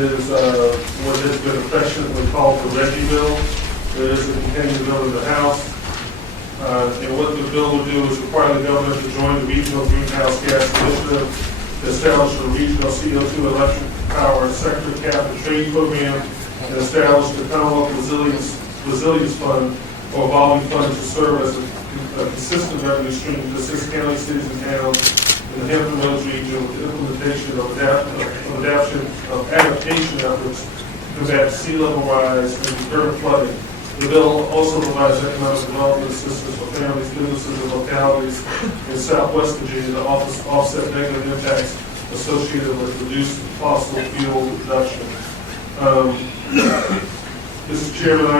is what has been affectionately called the Reggie Bill. It is a companion bill in the House. And what the bill will do is require the governor to join the Regional Greenhouse Gas Initiative to establish a regional CO2 electric power sector cap and trade program and establish the Commonwealth Resilience Fund or revolving fund to serve as a consistent revenue stream to assist counties, cities, and towns in the Hampton Roads region with the implementation of adaptation efforts to combat sea level rise and current flooding. The bill also provides economic development assistance for families, businesses, and localities in Southwest Virginia to offset negative impacts associated with reduced fossil fuel production. Mr. Chairman, I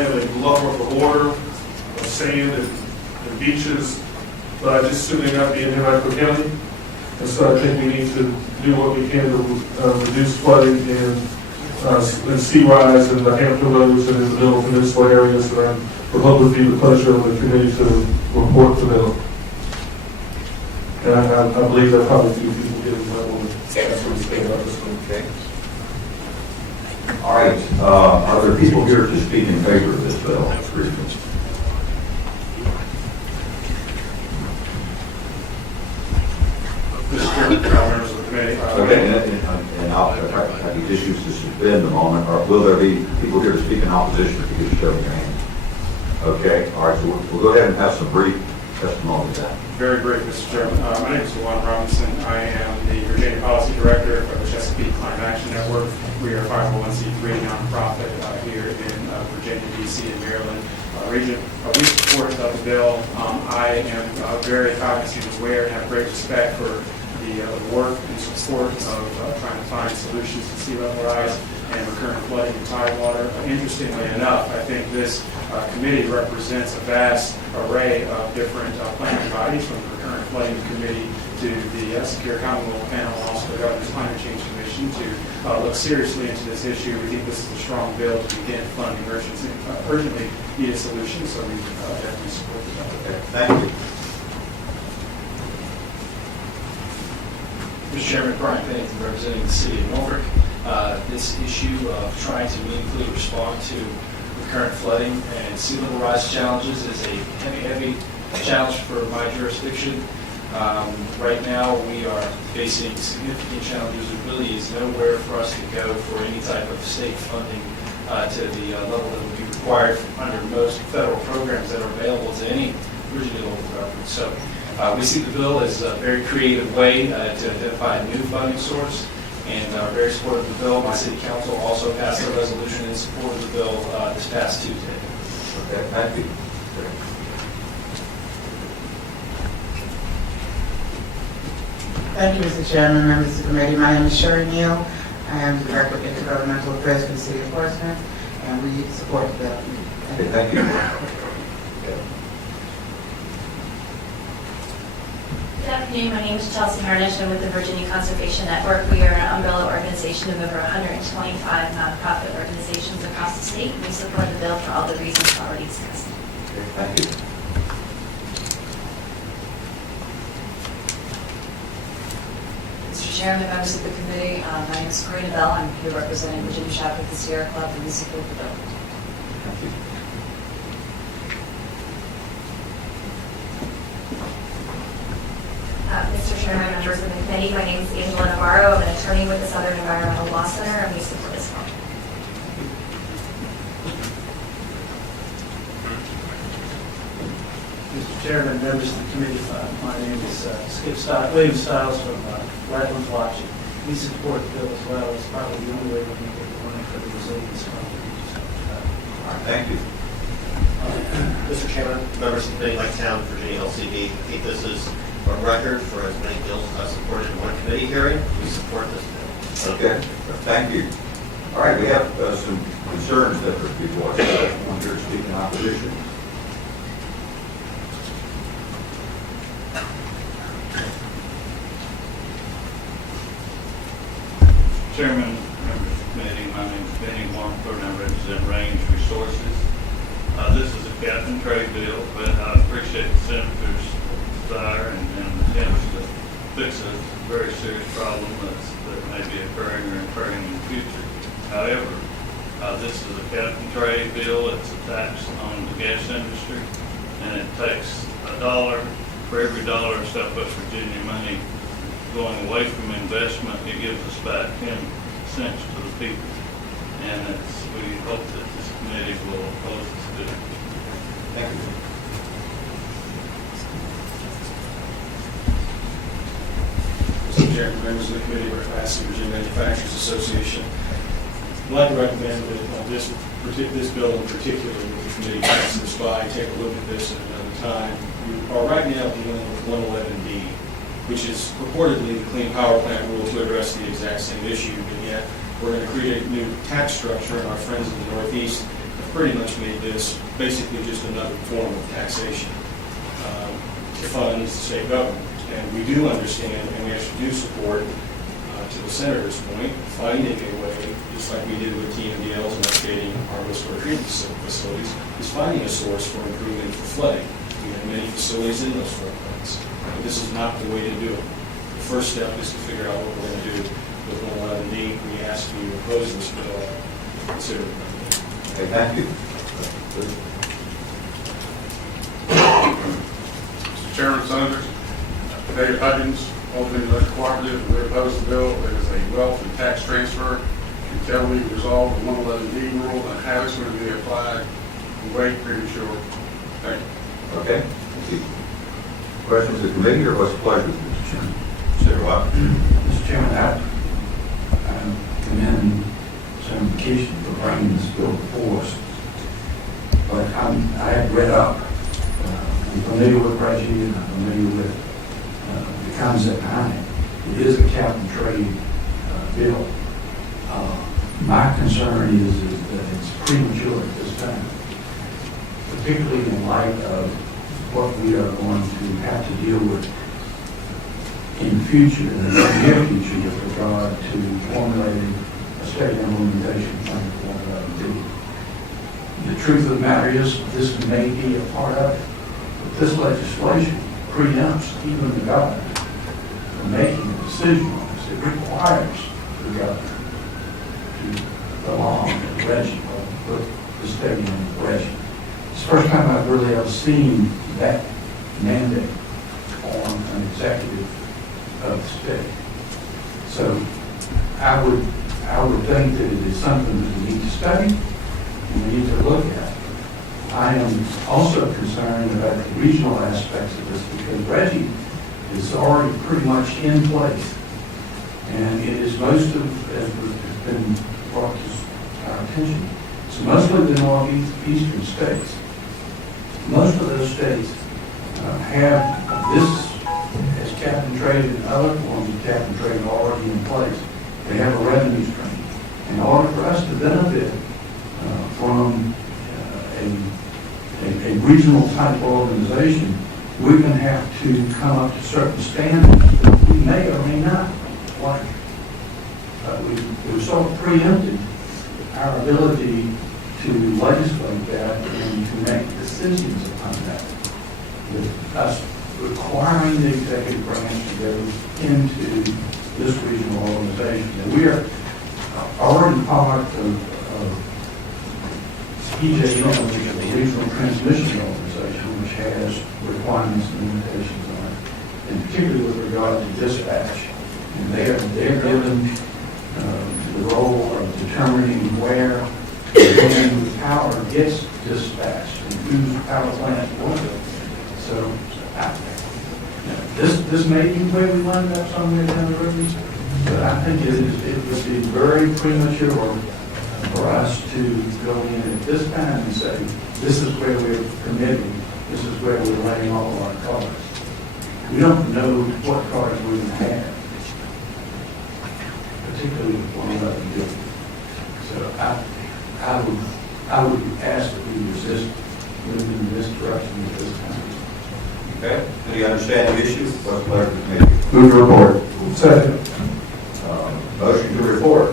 am a lover of the water, of sand, and beaches, but I just simply not be in Henrico County. And so I think we need to do what we can to reduce flooding and sea rise in the Hampton Roads and in the Middle Peninsula areas. And I would hope it would be the pleasure of the committee to report to them. And I believe that probably few people get in my own. That's what we say about this one. Okay. All right. Are there people here to speak in favor of this bill? Mr. Chairman, members of the committee. Okay, and I'll have these issues to suspend a moment. Or will there be people here to speak in opposition if you could show your hand? Okay, all right, so we'll go ahead and have some brief testimony to that. Very brief, Mr. Chairman. My name is Juan Robinson. I am the Virginia Policy Director for the Chesapeake Climate Action Network. We are a 501c3 nonprofit here in Virginia, D.C., and Maryland region. We support the bill. I am very cognizant and aware and have great respect for the work and support of trying to find solutions to sea level rise and recurrent flooding and tidewater. Interestingly enough, I think this committee represents a vast array of different planning bodies, from the Recurrent Flooding Committee to the Secure Commonwealth Panel, and also the Governor's Climate Change Commission, to look seriously into this issue. We think this is a strong bill to begin funding urgently needed solutions, so we definitely support the bill. Okay, thank you. Mr. Chairman, Brian Pennington, representing the City of Norfolk. This issue of trying to meaningfully respond to recurrent flooding and sea level rise challenges is a heavy challenge for my jurisdiction. Right now, we are facing significant challenges. There really is nowhere for us to go for any type of state funding to the level that would be required under most federal programs that are available to any Virginia local government. So we see the bill as a very creative way to identify a new funding source, and are very supportive of the bill. My city council also passed a resolution in support of the bill this past Tuesday. Okay, thank you. Thank you, Mr. Chairman, members of the committee. My name is Sherry Neal. I am the Director of Intergovernmental Affairs for the City of Portsmouth, and we support the bill. Okay, thank you. Good afternoon. My name is Chelsea Harnish. I'm with the Virginia Conservation Network. We are an umbrella organization of over 125 nonprofit organizations across the state. We support the bill for all the reasons already discussed. Okay, thank you. Mr. Chairman, members of the committee, my name is Karina Bell. I'm here representing Virginia Chapter of the Sierra Club, and we support the bill. Thank you. Mr. Chairman, members of the committee, my name is Angela Navarro. I'm an attorney with the Southern Environmental Law Center, and we support this bill. Mr. Chairman, members of the committee, my name is William Stiles from Radlands Watch. We support the bill as well. It's probably the only way we can get the money for the resilience fund that we just talked about. All right, thank you. Mr. Chairman, members of the committee, like town, Virginia LCD, I think this is a record for as many bills as supported in one committee hearing. We support this bill. Okay, thank you. All right, we have some concerns that are before us. Anyone here to speak in opposition? Chairman, members of the committee, my name is Benny Warmford, and I represent Range Resources. This is a cap and trade bill, but I appreciate the Senator's desire and attempts to fix a very serious problem that may be occurring or occurring in the future. However, this is a cap and trade bill. It's a tax on the gas industry, and it takes $1 for every dollar of Southwest Virginia money going away from investment. It gives us back 10 cents to the people, and we hope that this committee will oppose this bill. Thank you. Mr. Chairman, members of the committee, Rick Massey, Virginia Manufacturers Association. I'd like to recommend that this bill in particular, with the committee passes by, take a look at this at another time. We are right now dealing with 111D, which is purportedly the Clean Power Plant rule to address the exact same issue, but yet we're going to create a new tax structure, and our friends in the Northeast have pretty much made this basically just another form of taxation to fund the state government. And we do understand, and we actually do support, to the senator's point, finding a way, just like we did with TMDLs and updating our wastewater treatment facilities, is finding a source for improvement for flooding. We have many facilities in those floodplains, but this is not the way to do it. The first step is to figure out what we're going to do with 111D. We ask you to oppose this bill, consider it. Okay, thank you. Mr. Chairman, Senators, David Huggins, Open Electric Cooperative, we oppose the bill. It is a wealth and tax transfer until we resolve the 111D rule and how it's going to be applied. We wait premature. Thank you. Okay, thank you. Questions of the committee, or what's the pleasure, Mr. Chairman? Senator Watt. Mr. Chairman, I commend Senator McEachin for bringing this bill before us. But I have read up. I'm familiar with Reggie, and I'm familiar with the concept behind it. It is a cap and trade bill. My concern is that it's premature at this time, particularly in light of what we are going to have to deal with in the future, in the near future, with regard to formulating a state implementation plan for 111D. The truth of the matter is, this may be a part of it, but this legislation preempts even the governor from making a decision on this. It requires the governor to belong to the regime, or put the state in the regime. It's the first time I've really ever seen that mandate on an executive of the state. So I would think that it is something that we need to study and we need to look at. I am also concerned about the regional aspects of this because Reggie is already pretty much in place. And it is most of, as has been brought to our attention, it's mostly the northeastern states. Most of those states have this as cap and trade and other forms of cap and trade already in place. They have a revenue stream. In order for us to benefit from a regional type organization, we're going to have to come up to certain standards that we may or may not like. We've sort of preempted our ability to legislate that and to make decisions upon that. With us requiring the executive branch to go into this regional organization. And we are already part of EJM, which is the Regional Transmission Organization, which has requirements and limitations on it, and particularly with regard to dispatch. And they're given the role of determining where and the power gets dispatched and whose power plant was it. So this may be where we wind up somewhere down the road, but I think it would be very premature for us to go in at this time and say, this is where we're committing, this is where we're laying all of our cards. We don't know what cards we're going to have, particularly with 111D. So I would ask that we resist moving in this direction at this time. Okay, do you understand the issue? What's the pleasure of the committee? Move to report. Second. Motion to report.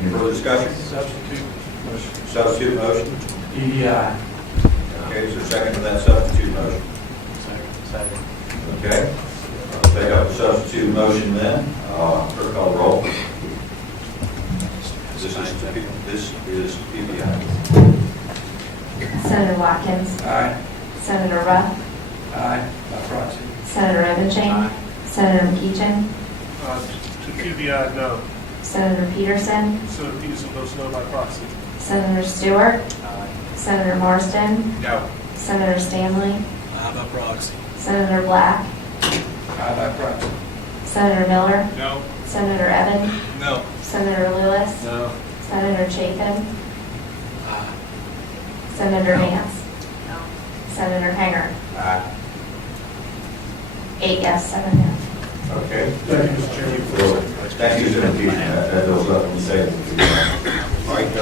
Any further discussion? Substitute motion. Substitute motion. EDI. Okay, is there a second to that substitute motion? Second. Okay. take up a substitute motion then. Clerk call the roll. This is PBI. Senator Watkins. Aye. Senator Ruff. Aye. By proxy. Senator Evanchain. Senator McEachin. To PBI, no. Senator Peterson. Senator Peterson votes no by proxy. Senator Stewart. Senator Marsden. No. Senator Stanley. By proxy. Senator Black. Aye. By proxy. Senator Miller. No. Senator Evans. No. Senator Lewis. No. Senator Chapin. Senator Nance. Senator Hanger. Aye. 8 yes, 7 no. Okay. Thank you, Mr. Chairman. Thank you, Senator Peterson. That goes up and say. All right,